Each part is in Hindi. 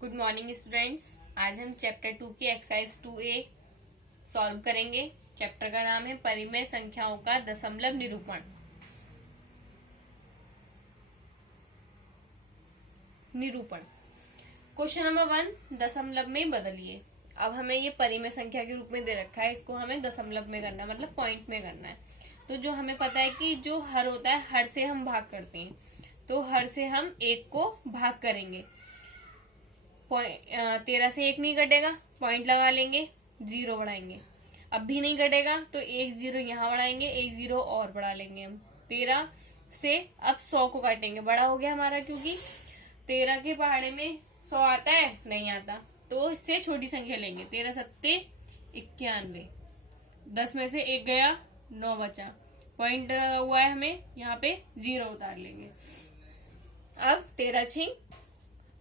Good morning students. आज हम चैप्टर 2 की एक्सरसाइज 2A सॉल्व करेंगे। चैप्टर का नाम है परिमेय संख्याओं का दशमलव निरूपण। क्वेश्चन नंबर 1, दशमलव में बदलिए। अब हमें ये परिमेय संख्या के रूप में दे रखा है, इसको हमें दशमलव में करना है, मतलब पॉइंट में करना है। तो जो हमें पता है कि जो हर होता है, हर से हम भाग करते हैं, तो हर से हम 1 को भाग करेंगे। 13 से 1 नहीं कटेगा, पॉइंट लगा लेंगे, 0 बढ़ाएंगे। अब भी नहीं कटेगा तो 1 0 यहाँ बढ़ाएंगे, 1 0 और बढ़ा लेंगे हम। 13 से अब 100 को काटेंगे, बड़ा हो गया हमारा, क्योंकि 13 के पहाड़े में 100 आता है, नहीं आता, तो इससे छोटी संख्या लेंगे। 13 सत्ते 91, 10 में से 1 गया, 9 बचा, पॉइंट हुआ है हमें, यहाँ पे 0 उतार लेंगे। अब 13 6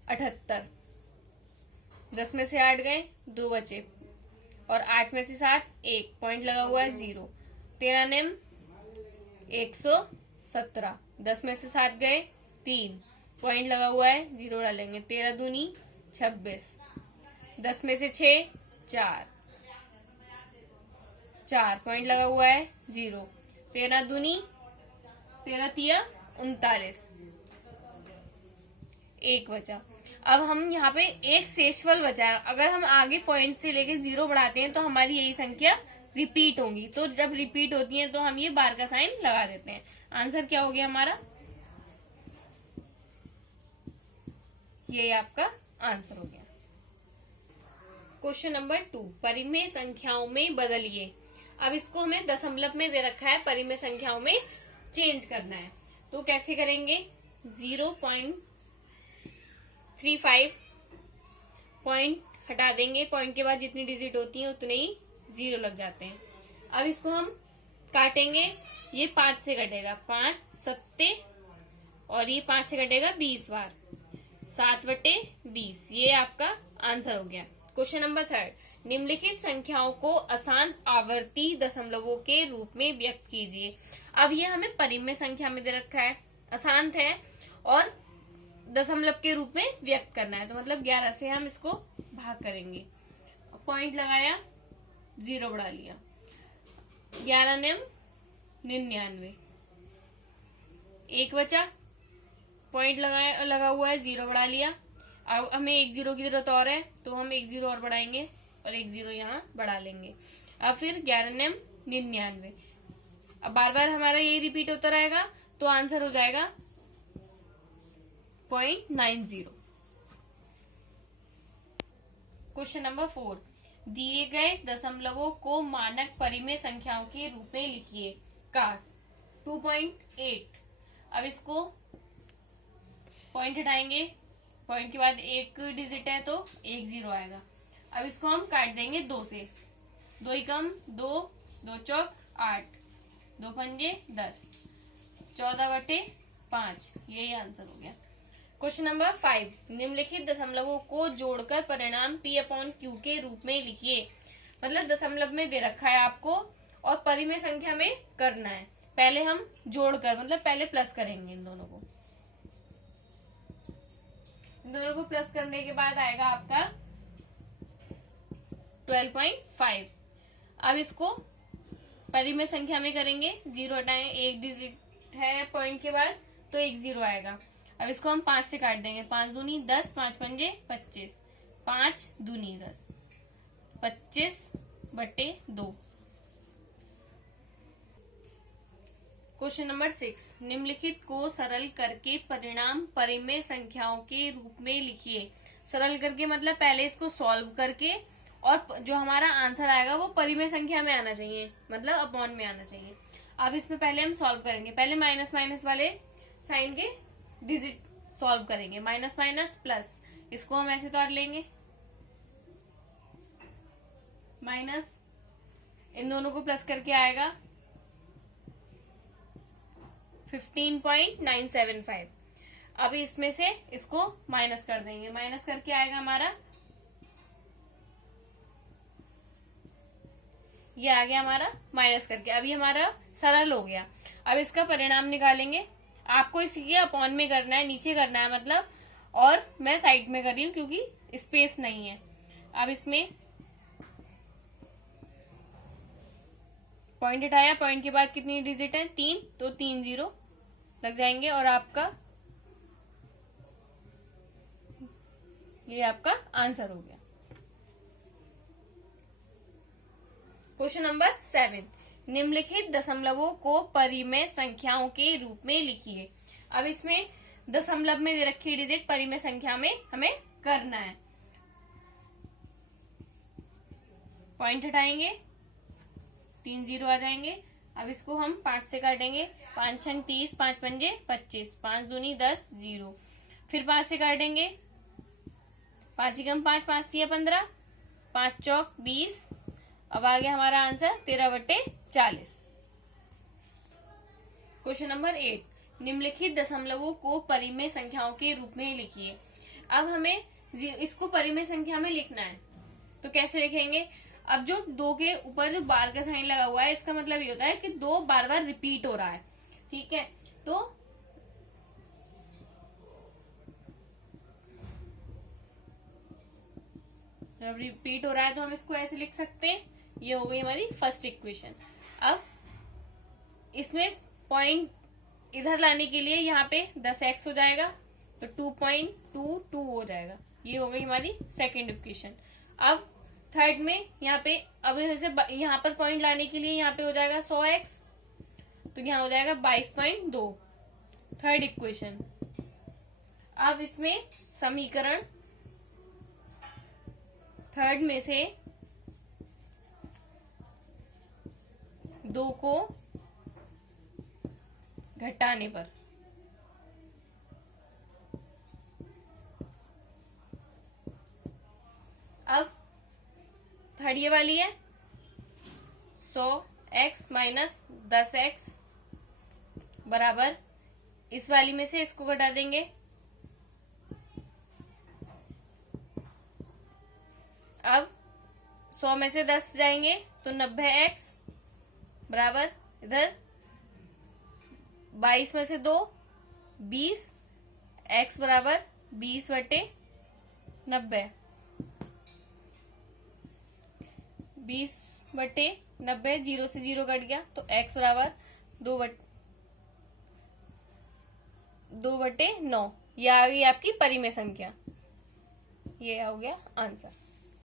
78, 10 में से 8 गए, 2 बचे, और 8 में से 7 1, पॉइंट लगा हुआ है 0। 13 नेम 117, 10 में से 7 गए, 3, पॉइंट लगा हुआ है 0 डालेंगे। 13 दूनी 26, 10 में से 6 4, 4, पॉइंट लगा हुआ है 0। 13 दूनी 13 तिया 39, 1 बचा। अब हम यहाँ पे एक शेषफल बचा है, अगर हम आगे पॉइंट से लेके 0 बढ़ाते हैं तो हमारी यही संख्या रिपीट होंगी। तो जब रिपीट होती है तो हम ये बार का साइन लगा देते हैं। आंसर क्या हो गया हमारा, ये आपका आंसर हो गया। क्वेश्चन नंबर 2, परिमेय संख्याओं में बदलिए। अब इसको हमें दशमलव में दे रखा है, परिमेय संख्याओं में चेंज करना है। तो कैसे करेंगे, 0.35 पॉइंट हटा देंगे, पॉइंट के बाद जितनी डिजिट होती है उतने ही 0 लग जाते हैं। अब इसको हम काटेंगे, ये 5 से कटेगा, 5 सत्ते, और ये 5 से कटेगा 20 बार, 7/20, ये आपका आंसर हो गया। क्वेश्चन नंबर 3, निम्नलिखित संख्याओं को अशांत आवर्ती दशमलवों के रूप में व्यक्त कीजिए। अब ये हमें परिमेय संख्या में दे रखा है, अशांत है और दशमलव के रूप में व्यक्त करना है, तो मतलब 11 से हम इसको भाग करेंगे, पॉइंट लगाया, 0 बढ़ा लिया। 11 नेम 99, 1 बचा, पॉइंट लगा हुआ है, 0 बढ़ा लिया। अब हमें 1 0 की जरूरत और है, तो हम 1 0 और बढ़ाएंगे और 1 0 यहाँ बढ़ा लेंगे। अब फिर 11 नेम 99, अब बार बार हमारा यही रिपीट होता रहेगा, तो आंसर हो जाएगा 0.90। क्वेश्चन नंबर 4, दिए गए दशमलवों को मानक परिमेय संख्याओं के रूप में लिखिए। का 2.8, अब इसको पॉइंट हटाएंगे, पॉइंट के बाद एक डिजिट है तो 1 0 आएगा। अब इसको हम काट देंगे 2 से, 2 एकम 2, 2 चौक 8, 2 पंजे 10, 14/5, यही आंसर हो गया। क्वेश्चन नंबर 5, निम्नलिखित दशमलवों को जोड़कर परिणाम P/Q के रूप में लिखिए। मतलब दशमलव में दे रखा है आपको और परिमेय संख्या में करना है। पहले हम जोड़कर, मतलब पहले प्लस करेंगे इन दोनों को, प्लस करने के बाद आएगा आपका 12.5। अब इसको परिमेय संख्या में करेंगे, 0 हटाएं, एक डिजिट है पॉइंट के बाद, तो 1 0 आएगा। अब इसको हम 5 से काट देंगे, 5 दूनी 10, 5 पंजे 25, 5 दूनी 10, 25/2। क्वेश्चन नंबर 6, निम्नलिखित को सरल करके परिणाम परिमेय संख्याओं के रूप में लिखिए। सरल करके मतलब पहले इसको सॉल्व करके, और जो हमारा आंसर आएगा वो परिमेय संख्या में आना चाहिए, मतलब अपॉन में आना चाहिए। अब इसमें पहले हम सॉल्व करेंगे, पहले माइनस माइनस वाले साइन के डिजिट सॉल्व करेंगे, माइनस माइनस प्लस, इसको हम ऐसे कर लेंगे, माइनस, इन दोनों को प्लस करके आएगा 15.975। अब इसमें से इसको माइनस कर देंगे, माइनस करके आएगा हमारा, ये आ गया हमारा माइनस करके। अब ये हमारा सरल हो गया। अब इसका परिणाम निकालेंगे, आपको इसके अपॉन में करना है, नीचे करना है, मतलब और मैं साइड में कर रही हूँ क्योंकि स्पेस नहीं है। अब इसमें पॉइंट हटाया, पॉइंट के बाद कितनी डिजिट है 3, तो 3 जीरो लग जाएंगे और ये आपका आंसर हो गया। क्वेश्चन नंबर 7, निम्नलिखित दशमलवों को परिमेय संख्याओं के रूप में लिखिए। अब इसमें दशमलव में दे रखी डिजिट परिमेय संख्या में हमें करना है। पॉइंट हटाएंगे, 3 जीरो आ जाएंगे। अब इसको हम 5 से काटेंगे, 5 छंग 30, 5 पंजे 25, 5 दूनी 10, 0। फिर 5 से काटेंगे, 5 एकम 5, 5 तिया 15, 5 चौक 20। अब आ गया हमारा आंसर 13/40। क्वेश्चन नंबर 8, निम्नलिखित दशमलवों को परिमेय संख्याओं के रूप में लिखिए। अब हमें इसको परिमेय संख्या में लिखना है, तो कैसे लिखेंगे? अब जो 2 के ऊपर जो बार का साइन लगा हुआ है, इसका मतलब ये होता है कि 2 बार बार रिपीट हो रहा है। ठीक है, तो जब रिपीट हो रहा है तो हम इसको ऐसे लिख सकते हैं। ये हो गई हमारी फर्स्ट इक्वेशन। अब इसमें पॉइंट इधर लाने के लिए यहाँ पे 10x हो जाएगा, तो 2.22 हो जाएगा। ये हो गई हमारी सेकेंड इक्वेशन। अब थर्ड में यहाँ पे, अब यहाँ पर पॉइंट लाने के लिए यहाँ पे हो जाएगा 100x, तो यहाँ हो जाएगा 22.2, थर्ड इक्वेशन। अब इसमें समीकरण थर्ड में से 2 को घटाने पर अब थर्ड ये वाली है 100x माइनस 10x बराबर, इस वाली में से इसको घटा देंगे। अब 100 में से 10 जाएंगे तो 90x बराबर, इधर 22 में से 2 20, x बराबर 20/90, 20/90, 0 से 0 कट गया तो x बराबर 2/9। यह आ गई आपकी परिमेय संख्या। ये हो गया आंसर।